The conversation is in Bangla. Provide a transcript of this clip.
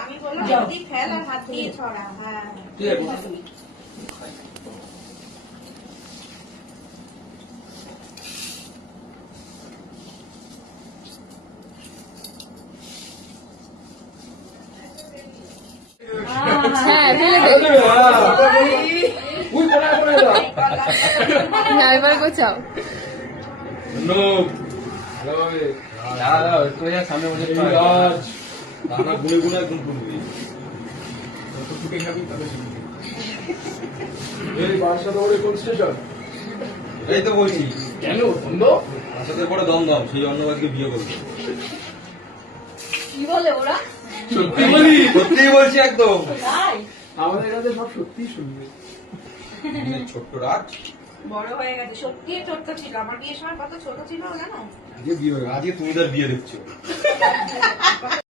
আমি বললাম এদিক ফেল আর হাত দিয়ে ছড়া। হ্যাঁ ঠিক আছে হ্যাঁ ফেলে দে না এবার গোছাও সামনে বসে গুনে গুনে একদম করবি এই তো বলছি কেন বন্ধ বাসাদের পরে দমদম সেই অন্নবাদকে বিয়ে করবে কি বলে ওরা সত্যি বলি সত্যিই বলছি একদম তাই আমাদের কাছে সব সত্যি শুনবে ছোট্ট রাজ বড় হয়ে গেছে, সত্যি ছোট্ট ছিল। আমার বিয়ের সময় কত ছোট ছিল জানো? আজকে বিয়ে হবে আজকে তুমি তার বিয়ে দেখছো